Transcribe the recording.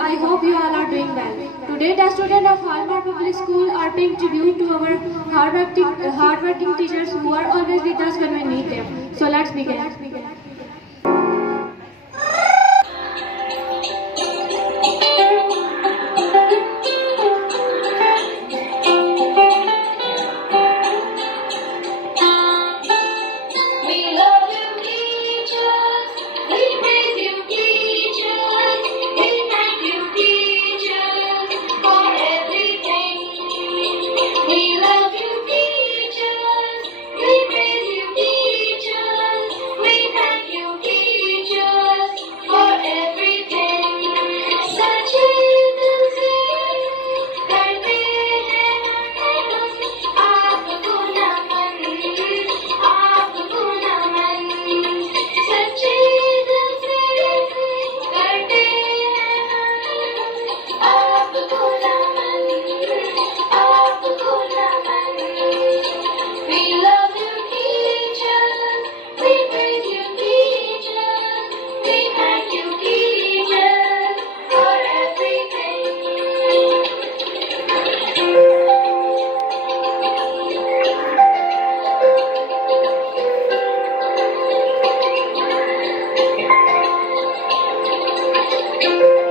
I hope you all are doing well. Today, the students of Hallmark Public School are paying tribute to our hardworking teachers who are always with us when we need them. So let's begin. Thank you.